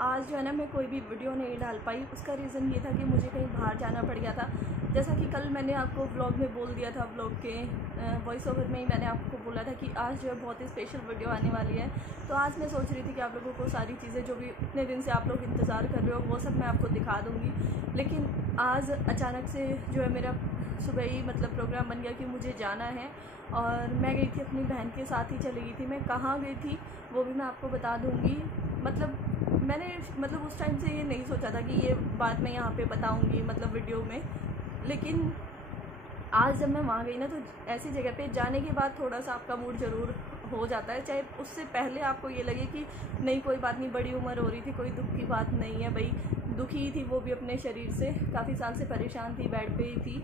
आज जो है ना मैं कोई भी वीडियो नहीं डाल पाई। उसका रीज़न ये था कि मुझे कहीं बाहर जाना पड़ गया था। जैसा कि कल मैंने आपको व्लॉग में बोल दिया था, व्लॉग के वॉइस ओवर में ही मैंने आपको बोला था कि आज जो है बहुत ही स्पेशल वीडियो आने वाली है। तो आज मैं सोच रही थी कि आप लोगों को सारी चीज़ें जो भी इतने दिन से आप लोग इंतज़ार कर रहे हो वो सब मैं आपको दिखा दूँगी। लेकिन आज अचानक से जो है मेरा सुबह ही मतलब प्रोग्राम बन गया कि मुझे जाना है, और मैं गई थी अपनी बहन के साथ ही चली गई थी। मैं कहाँ गई थी वो भी मैं आपको बता दूँगी। मैंने उस टाइम से ये नहीं सोचा था कि ये बात मैं यहाँ पे बताऊँगी मतलब वीडियो में। लेकिन आज जब मैं वहाँ गई ना, तो ऐसी जगह पे जाने के बाद थोड़ा सा आपका मूड ज़रूर हो जाता है। चाहे उससे पहले आपको ये लगे कि नहीं कोई बात नहीं, बड़ी उम्र हो रही थी, कोई दुख की बात नहीं है। भाई दुखी ही थी वो भी अपने शरीर से, काफ़ी साल से परेशान थी, बेड पे ही थी।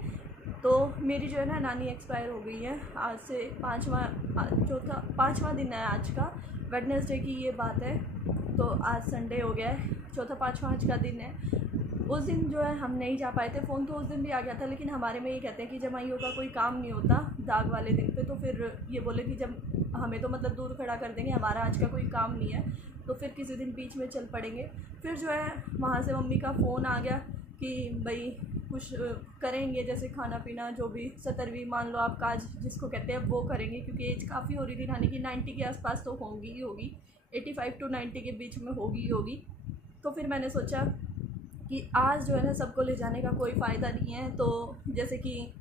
तो मेरी जो है ना नानी एक्सपायर हो गई है। आज से पाँचवा दिन है आज का, वेडनेसडे की ये बात है। तो आज संडे हो गया है, चौथा पाँचवा आज का दिन है। उस दिन जो है हम नहीं जा पाए थे। फ़ोन तो उस दिन भी आ गया था, लेकिन हमारे में ये कहते हैं कि जमाइयों का कोई काम नहीं होता दाग वाले दिन पे। तो फिर ये बोले कि जब हमें तो मतलब दूर खड़ा कर देंगे, हमारा आज का कोई काम नहीं है, तो फिर किसी दिन बीच में चल पड़ेंगे। फिर जो है वहाँ से मम्मी का फ़ोन आ गया कि भाई कुछ करेंगे, जैसे खाना पीना जो भी 70वीं मान लो आप काज जिसको कहते हैं वो करेंगे, क्योंकि एज काफ़ी हो रही थी नानी की, 90 के आसपास तो होगी ही होगी, 85 to 90 के बीच में होगी ही होगी। तो फिर मैंने सोचा कि आज जो है ना सबको ले जाने का कोई फ़ायदा नहीं है। तो जैसे कि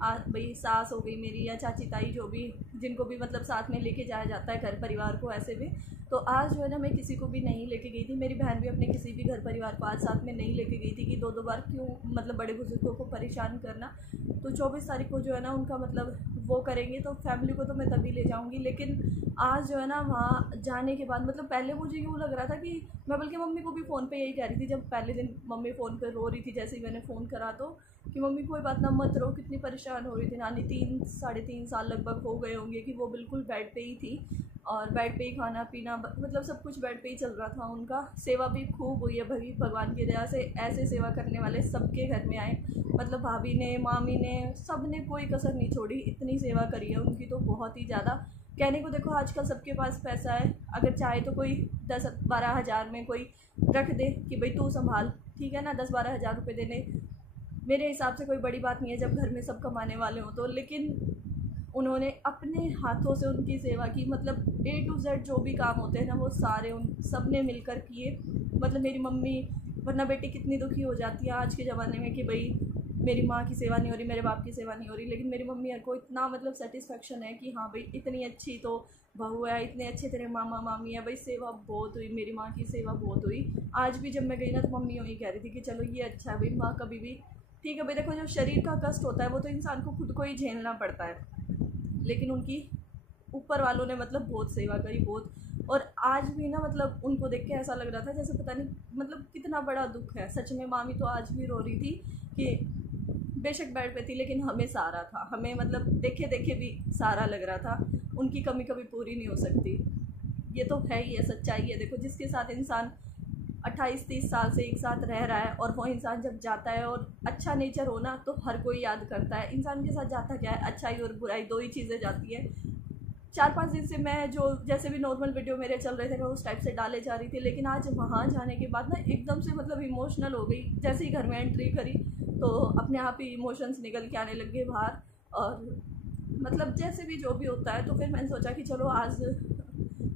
भाई सास हो गई मेरी या चाची ताई जो भी, जिनको भी मतलब साथ में लेके जाया जाता है घर परिवार को, ऐसे भी। तो आज जो है ना मैं किसी को भी नहीं लेके गई थी। मेरी बहन भी अपने किसी भी घर परिवार को आज साथ में नहीं लेके गई थी कि दो बार क्यों मतलब बड़े बुजुर्गों को परेशान करना। तो 24 तारीख को जो है ना उनका मतलब वो करेंगे, तो फैमिली को तो मैं तभी ले जाऊंगी। लेकिन आज जो है ना वहाँ जाने के बाद मतलब पहले मुझे यूँ लग रहा था कि मैं बल्कि मम्मी को भी फ़ोन पे यही कह रही थी, जब पहले दिन मम्मी फ़ोन पे रो रही थी जैसे ही मैंने फ़ोन करा, तो कि मम्मी कोई बात ना, मत रो, कितनी परेशान हो रही थी नानी। 3-3.5 साल लगभग हो गए होंगे कि वो बिल्कुल बेड पे ही थी, और बेड पे ही खाना पीना मतलब सब कुछ बेड पे ही चल रहा था उनका। सेवा भी खूब हुई है भाई, भगवान की दया से ऐसे सेवा करने वाले सबके घर में आए। मतलब भाभी ने, मामी ने, सब ने कोई कसर नहीं छोड़ी, इतनी सेवा करी है उनकी तो बहुत ही ज़्यादा। कहने को देखो आजकल सबके पास पैसा है, अगर चाहे तो कोई 10-12 हज़ार में कोई रख दे कि भाई तू संभाल, ठीक है ना, 10-12 हज़ार रुपये देने मेरे हिसाब से कोई बड़ी बात नहीं है जब घर में सब कमाने वाले हों तो। लेकिन उन्होंने अपने हाथों से उनकी सेवा की, मतलब A to Z जो भी काम होते हैं ना वो सारे उन सब ने मिलकर किए। मतलब मेरी मम्मी, वरना बेटी कितनी दुखी हो जाती है आज के ज़माने में कि भाई मेरी माँ की सेवा नहीं हो रही, मेरे बाप की सेवा नहीं हो रही। लेकिन मेरी मम्मी को इतना मतलब सेटिस्फेक्शन है कि हाँ भाई इतनी अच्छी तो बहू है, इतने अच्छे तेरे मामा मामी है, भाई सेवा बहुत हुई, मेरी माँ की सेवा बहुत हुई। आज भी जब मैं गई ना तो मम्मी वही कह रही थी कि चलो ये अच्छा है भाई, माँ कभी भी ठीक है भाई। देखो जो शरीर का कष्ट होता है वो तो इंसान को खुद को ही झेलना पड़ता है, लेकिन उनकी ऊपर वालों ने मतलब बहुत सेवा करी, बहुत। और आज भी ना मतलब उनको देख के ऐसा लग रहा था जैसे पता नहीं मतलब कितना बड़ा दुख है सच में। मामी तो आज भी रो रही थी कि बेशक बेड पे थी लेकिन हमें सहारा था, हमें मतलब देखे देखे भी सहारा लग रहा था। उनकी कमी कभी पूरी नहीं हो सकती, ये तो है ही है, सच्चाई है। देखो जिसके साथ इंसान 28-30 साल से एक साथ रह रहा है, और वो इंसान जब जाता है और अच्छा नेचर हो ना तो हर कोई याद करता है। इंसान के साथ जाता क्या है, अच्छाई और बुराई दो ही चीज़ें जाती है। 4-5 दिन से मैं जो जैसे भी नॉर्मल वीडियो मेरे चल रहे थे मैं उस टाइप से डाले जा रही थी, लेकिन आज वहाँ जाने के बाद ना एकदम से मतलब इमोशनल हो गई। जैसे ही घर में एंट्री करी तो अपने आप ही इमोशंस निकल के आने लग गए बाहर, और मतलब जैसे भी जो भी होता है। तो फिर मैंने सोचा कि चलो आज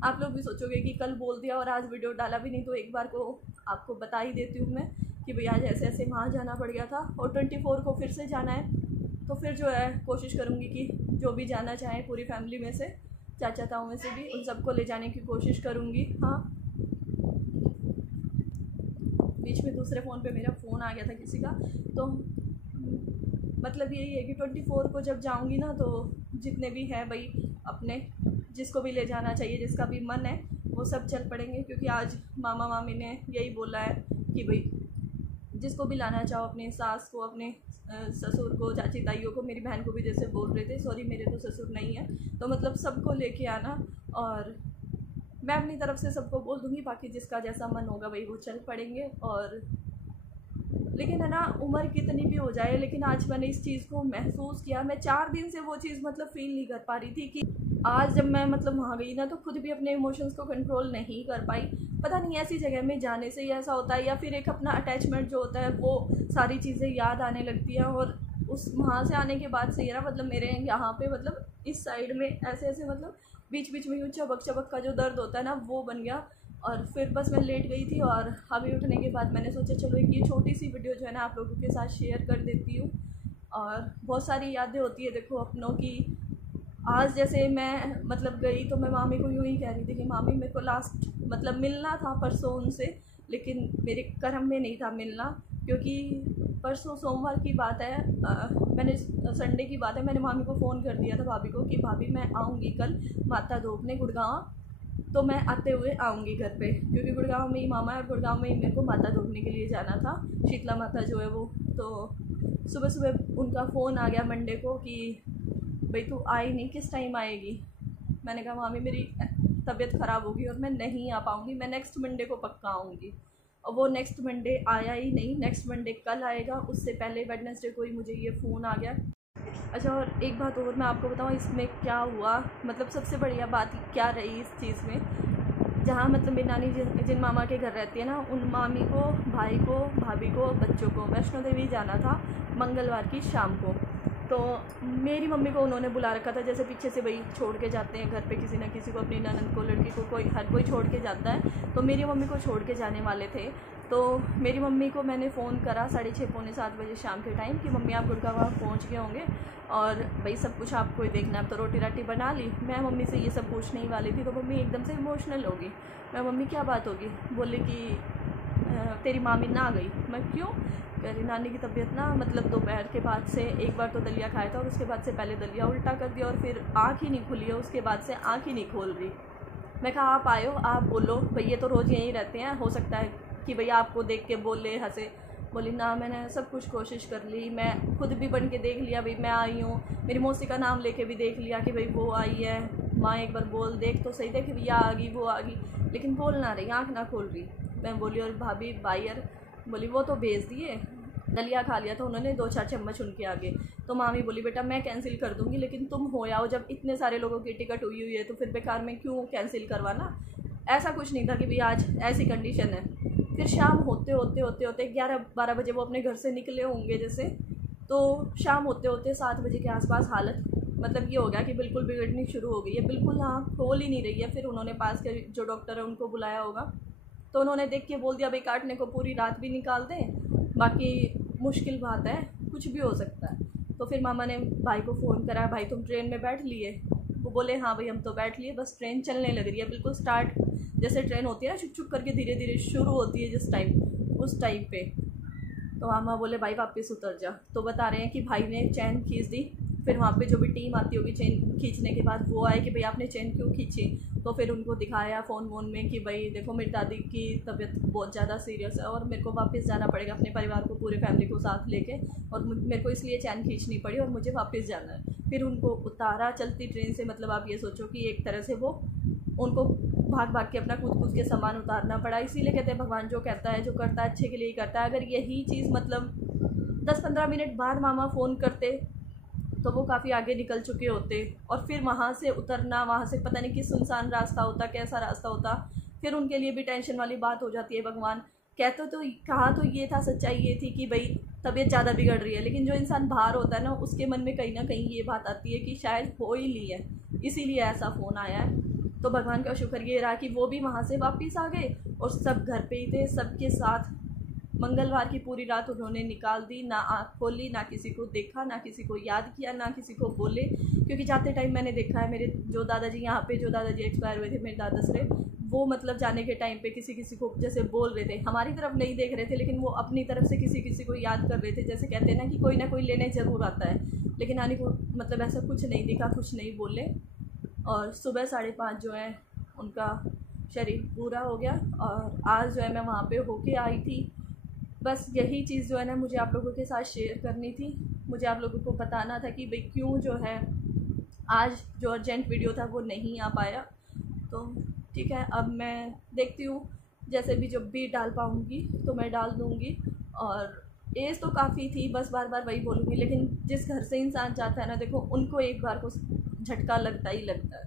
आप लोग भी सोचोगे कि कल बोल दिया और आज वीडियो डाला भी नहीं, तो एक बार को आपको बता ही देती हूँ मैं कि भाई आज ऐसे ऐसे वहाँ जाना पड़ गया था, और 24 को फिर से जाना है। तो फिर जो है कोशिश करूँगी कि जो भी जाना चाहें पूरी फैमिली में से, चाचा ताऊ में से भी, उन सबको ले जाने की कोशिश करूँगी। हाँ, बीच में दूसरे फ़ोन पे मेरा फ़ोन आ गया था किसी का। तो मतलब यही है कि 24 को जब जाऊँगी ना तो जितने भी हैं भाई अपने, जिसको भी ले जाना चाहिए, जिसका भी मन है वो सब चल पड़ेंगे। क्योंकि आज मामा मामी ने यही बोला है कि भाई जिसको भी लाना चाहो, अपने सास को, अपने ससुर को, चाची ताइयों को, मेरी बहन को भी जैसे बोल रहे थे, सॉरी मेरे तो ससुर नहीं है, तो मतलब सबको लेके आना। और मैं अपनी तरफ से सबको बोल दूँगी, बाकी जिसका जैसा मन होगा भाई वो चल पड़ेंगे। और लेकिन है ना उम्र कितनी भी हो जाए, लेकिन आज मैंने इस चीज़ को महसूस किया। मैं 4 दिन से वो चीज़ मतलब फ़ील नहीं कर पा रही थी कि आज जब मैं मतलब वहाँ गई ना तो खुद भी अपने इमोशंस को कंट्रोल नहीं कर पाई। पता नहीं ऐसी जगह में जाने से ही ऐसा होता है, या फिर एक अपना अटैचमेंट जो होता है वो सारी चीज़ें याद आने लगती है। और उस वहाँ से आने के बाद से ही ना मतलब मेरे यहाँ पे मतलब इस साइड में ऐसे ऐसे मतलब बीच बीच में यूँ चबक चबक का जो दर्द होता है ना वो बन गया। और फिर बस मैं लेट गई थी, और अभी उठने के बाद मैंने सोचा चलो एक ये छोटी सी वीडियो जो है ना आप लोगों के साथ शेयर कर देती हूँ। और बहुत सारी यादें होती है देखो अपनों की। आज जैसे मैं मतलब गई तो मैं मामी को यूँ ही कह रही थी कि मामी मेरे को लास्ट मतलब मिलना था परसों उनसे, लेकिन मेरे कर्म में नहीं था मिलना। क्योंकि परसों सोमवार की बात है, मैंने संडे की बात है, मैंने मामी को फ़ोन कर दिया था भाभी को कि भाभी मैं आऊँगी कल माता धोपने गुड़गांव, तो मैं आते हुए आऊँगी घर पे, क्योंकि गुड़गांव में ही मामा है और गुड़गांव में ही मेरे को माता धोपने के लिए जाना था, शीतला माता जो है वो। तो सुबह सुबह उनका फ़ोन आ गया मंडे को कि भाई तू आई नहीं, किस टाइम आएगी। मैंने कहा मामी मेरी तबीयत ख़राब होगी और मैं नहीं आ पाऊँगी, मैं नेक्स्ट मंडे को पक्का आऊँगी। और वो नेक्स्ट मंडे आया ही नहीं, नेक्स्ट मंडे कल आएगा, उससे पहले वेडनेसडे को ही मुझे ये फ़ोन आ गया। अच्छा, और एक बात और मैं आपको बताऊँ इसमें क्या हुआ, मतलब सबसे बढ़िया बात क्या रही इस चीज़ में, जहाँ मतलब मेरी नानी जिन मामा के घर रहती है ना, उन मामी को, भाई को, भाभी को, बच्चों को वैष्णो देवी जाना था मंगलवार की शाम को। तो मेरी मम्मी को उन्होंने बुला रखा था, जैसे पीछे से भाई छोड़ के जाते हैं घर पे किसी न किसी को, अपनी ननद को, लड़की को, कोई हर कोई छोड़ के जाता है। तो मेरी मम्मी को छोड़ के जाने वाले थे। तो मेरी मम्मी को मैंने फ़ोन करा 6:30 पौने 7 बजे शाम के टाइम कि मम्मी आप गुड़गांव पहुँच गए होंगे और भाई सब कुछ आपको ही देखना है। तो रोटी राटी बना ली। मैं मम्मी से ये सब पूछने ही वाली थी तो मम्मी एकदम से इमोशनल होगी। मैं मम्मी क्या बात होगी, बोले कि तेरी मामी ना आ गई। मैं क्यों, कह रही नानी की तबीयत ना मतलब दोपहर के बाद से एक बार तो दलिया खाया था और उसके बाद से पहले दलिया उल्टा कर दिया और फिर आँख ही नहीं खुली है, उसके बाद से आँख ही नहीं खोल रही। मैं कहा आप आयो, आप बोलो, भैया तो रोज़ यहीं रहते हैं, हो सकता है कि भैया आपको देख के बोले, हंसे। बोली ना मैंने सब कुछ कोशिश कर ली, मैं खुद भी बन के देख लिया भाई मैं आई हूँ, मेरी मौसी का नाम लेके भी देख लिया कि भाई वो आई है, माँ एक बार बोल देख तो सही, देख भैया आ गई वो आ गई, लेकिन बोल ना रही, आँख ना खोल रही। मैं बोली और भाभी बायर, बोली वो तो भेज दिए, दलिया खा लिया था उन्होंने 2-4 चम्मच उनके आगे। तो मामी बोली बेटा मैं कैंसिल कर दूँगी, लेकिन तुम हो आओ, जब इतने सारे लोगों की टिकट हुई है तो फिर बेकार में क्यों कैंसिल करवाना। ऐसा कुछ नहीं था कि भाई आज ऐसी कंडीशन है। फिर शाम होते 11-12 बजे वो अपने घर से निकले होंगे जैसे, तो शाम होते 7 बजे के आसपास हालत मतलब ये हो गया कि बिल्कुल बिगड़नी शुरू हो गई है, बिल्कुल आँख खोल ही नहीं रही है। फिर उन्होंने पास के जो डॉक्टर है उनको बुलाया होगा, तो उन्होंने देख के बोल दिया भाई काटने को पूरी रात भी निकाल दें, बाकी मुश्किल बात है, कुछ भी हो सकता है। तो फिर मामा ने भाई को फ़ोन करा, भाई तुम ट्रेन में बैठ लिए। वो बोले हाँ भाई हम तो बैठ लिए, बस ट्रेन चलने लग रही है, बिल्कुल स्टार्ट जैसे ट्रेन होती है ना, छुक छुक करके धीरे धीरे शुरू होती है जिस टाइम, उस टाइम पे। तो मामा बोले भाई वापस उतर जा। तो बता रहे हैं कि भाई ने चैन खींच दी। फिर वहाँ पे जो भी टीम आती होगी चेन खींचने के बाद, वो आए कि भाई आपने चेन क्यों खींची। तो फिर उनको दिखाया फ़ोन वोन में कि भाई देखो मेरी दादी की तबीयत बहुत ज़्यादा सीरियस है और मेरे को वापस जाना पड़ेगा अपने परिवार को, पूरे फैमिली को साथ लेके, और मेरे को इसलिए चैन खींचनी पड़ी और मुझे वापस जाना है। फिर उनको उतारा चलती ट्रेन से, मतलब आप ये सोचो कि एक तरह से वो उनको भाग भाग के अपना कूद के सामान उतारना पड़ा। इसीलिए कहते हैं भगवान जो कहता है, जो करता है अच्छे के लिए ही करता है। अगर यही चीज़ मतलब 10-15 मिनट बाद मामा फ़ोन करते तो वो काफ़ी आगे निकल चुके होते, और फिर वहाँ से उतरना, वहाँ से पता नहीं किस सुनसान रास्ता होता, कैसा रास्ता होता, फिर उनके लिए भी टेंशन वाली बात हो जाती है। भगवान कहते तो कहा तो ये था, सच्चाई ये थी कि भाई तबीयत ज़्यादा बिगड़ रही है, लेकिन जो इंसान बाहर होता है ना उसके मन में कहीं ना कहीं ये बात आती है कि शायद हो ही ली है, इसीलिए ऐसा फ़ोन आया है। तो भगवान का शुक्र ये रहा कि वो भी वहाँ से वापस आ गए और सब घर पे ही थे, सबके साथ मंगलवार की पूरी रात उन्होंने निकाल दी, ना आँख खोली, ना किसी को देखा, ना किसी को याद किया, ना किसी को बोले। क्योंकि जाते टाइम मैंने देखा है मेरे जो दादाजी यहाँ पे जो दादाजी एक्सपायर हुए थे मेरे दादा से, वो मतलब जाने के टाइम पे किसी को जैसे बोल रहे थे, हमारी तरफ नहीं देख रहे थे लेकिन वो अपनी तरफ से किसी को याद कर रहे थे। जैसे कहते हैं ना कोई लेने ज़रूर आता है, लेकिन नानी को मतलब ऐसा कुछ नहीं दिखा, कुछ नहीं बोले। और सुबह 5:30 जो है उनका शरीर पूरा हो गया। और आज जो है मैं वहाँ पे होके आई थी, बस यही चीज़ जो है ना मुझे आप लोगों के साथ शेयर करनी थी। मुझे आप लोगों को बताना था कि भाई क्यों जो है आज जो अर्जेंट वीडियो था वो नहीं आ पाया। तो ठीक है, अब मैं देखती हूँ जैसे भी जब भी डाल पाऊँगी तो मैं डाल दूँगी। और एज तो काफ़ी थी, बस बार बार वही बोलूँगी, लेकिन जिस घर से इंसान जाता है ना देखो उनको एक बार को झटका लगता ही लगता है।